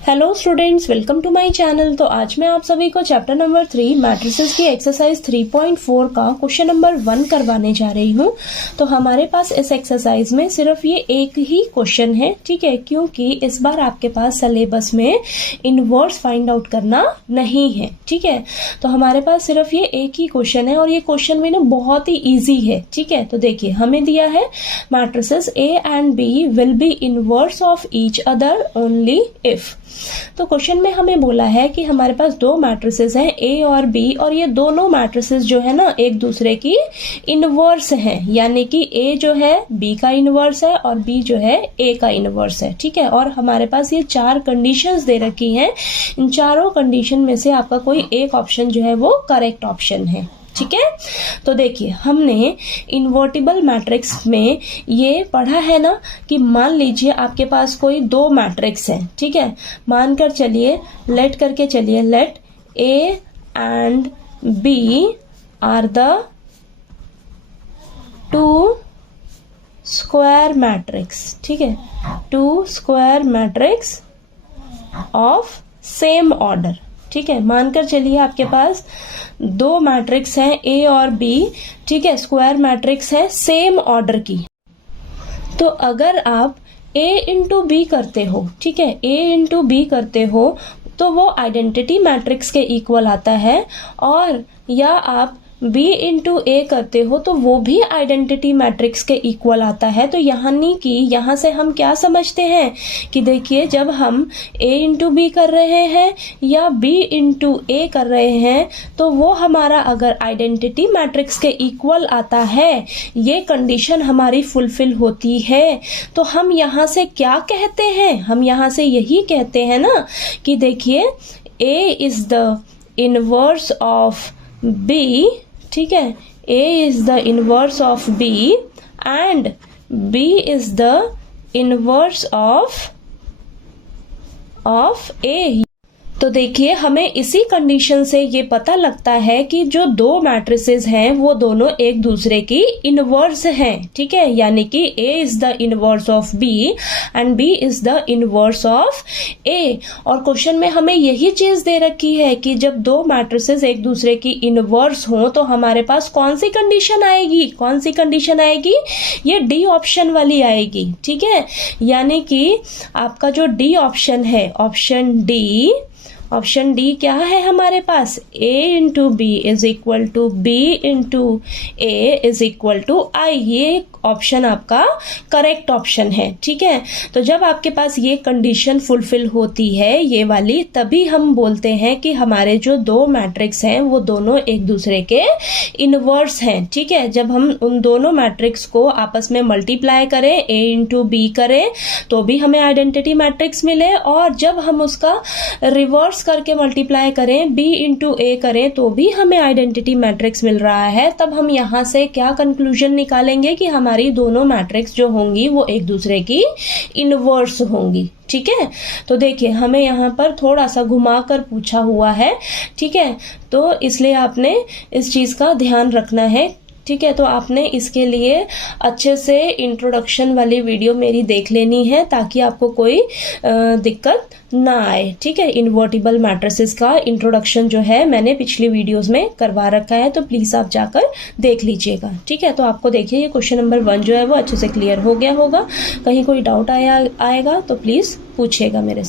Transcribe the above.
Hello students, welcome to my channel. तो आज मैं आप सभी को चैप्टर नंबर 3 मैट्रिसेस की एक्सरसाइज 3.4 का क्वेश्चन नंबर 1 करवाने जा रही हूँ। तो हमारे पास इस एक्सरसाइज में सिर्फ ये एक ही क्वेश्चन है, ठीक है, क्योंकि इस बार आपके पास सिलेबस में इनवर्स फाइंड आउट करना नहीं है, ठीक है। तो हमारे पास सिर्फ ये एक ही क्वेश्चन है और ये क्वेश्चन भी ना बहुत ही ईजी है, ठीक है। तो देखिए, हमें दिया है matrices A and B will be inverse of each other only if. तो क्वेश्चन में हमें बोला है कि हमारे पास दो मैट्रिसेस हैं A और B, और ये दोनों मैट्रिसेस जो है ना एक दूसरे की इनवर्स हैं, यानी कि A जो है B का इनवर्स है और B जो है A का इनवर्स है, ठीक है। और हमारे पास ये 4 कंडीशंस दे रखी हैं। इन चारों कंडीशन में से आपका कोई एक ऑप्शन जो है वो करेक्ट ऑप्शन है, ठीक है। तो देखिए, हमने इन्वर्टिबल मैट्रिक्स में ये पढ़ा है ना कि मान लीजिए आपके पास कोई दो मैट्रिक्स है, ठीक है। मानकर चलिए, लेट करके चलिए, let A and B are the two square matrix, ठीक है, two square matrix of same order, ठीक है। मानकर चलिए आपके पास दो मैट्रिक्स हैं A और B, ठीक है, स्क्वायर मैट्रिक्स है सेम ऑर्डर की। तो अगर आप A इंटू B करते हो, ठीक है, A इंटू B करते हो तो वो आइडेंटिटी मैट्रिक्स के इक्वल आता है, और या आप B इंटू A करते हो तो वो भी आइडेंटिटी मैट्रिक्स के इक्वल आता है। तो यानी कि यहाँ से हम क्या समझते हैं कि देखिए, जब हम A इंटू B कर रहे हैं या B इंटू A कर रहे हैं तो वो हमारा अगर आइडेंटिटी मैट्रिक्स के इक्वल आता है, ये कंडीशन हमारी फुलफिल होती है। तो हम यहाँ से क्या कहते हैं, हम यहाँ से यही कहते हैं ना कि देखिए, A is the inverse of B, ठीक है, A is the inverse of B and B is the inverse of A। तो देखिए, हमें इसी कंडीशन से ये पता लगता है कि जो दो मैट्रिसेस हैं वो दोनों एक दूसरे की इनवर्स हैं, ठीक है, यानी कि A is the inverse of B and B is the inverse of A। और क्वेश्चन में हमें यही चीज दे रखी है कि जब दो मैट्रिसेस एक दूसरे की इनवर्स हो तो हमारे पास कौन सी कंडीशन आएगी, कौन सी कंडीशन आएगी, ये D ऑप्शन वाली आएगी, ठीक है। यानी कि आपका जो D ऑप्शन है, ऑप्शन डी क्या है हमारे पास, A into B is equal to B into A is equal to I। ये ऑप्शन आपका करेक्ट ऑप्शन है, ठीक है। तो जब आपके पास ये कंडीशन फुलफिल होती है, ये वाली, तभी हम बोलते हैं कि हमारे जो दो मैट्रिक्स हैं वो दोनों एक दूसरे के इनवर्स हैं, ठीक है। जब हम उन दोनों मैट्रिक्स को आपस में मल्टीप्लाई करें, A इंटू B करें तो भी हमें आइडेंटिटी मैट्रिक्स मिले, और जब हम उसका रिवर्स करके मल्टीप्लाई करें, B इंटू A करें तो भी हमें आइडेंटिटी मैट्रिक्स मिल रहा है। तब हम यहाँ से क्या कंक्लूजन निकालेंगे कि हमारी दोनों मैट्रिक्स जो होंगी वो एक दूसरे की इनवर्स होंगी, ठीक है। तो देखिए, हमें यहाँ पर थोड़ा सा घुमा कर पूछा हुआ है, ठीक है, तो इसलिए आपने इस चीज का ध्यान रखना है, ठीक है। तो आपने इसके लिए अच्छे से इंट्रोडक्शन वाली वीडियो मेरी देख लेनी है ताकि आपको कोई दिक्कत ना आए, ठीक है। इन्वर्टिबल मैट्रिसेस का इंट्रोडक्शन जो है मैंने पिछली वीडियोस में करवा रखा है, तो प्लीज आप जाकर देख लीजिएगा, ठीक है। तो आपको देखिए, ये क्वेश्चन नंबर 1 जो है वो अच्छे से क्लियर हो गया होगा। कहीं कोई डाउट आएगा तो प्लीज पूछिएगा मेरे से।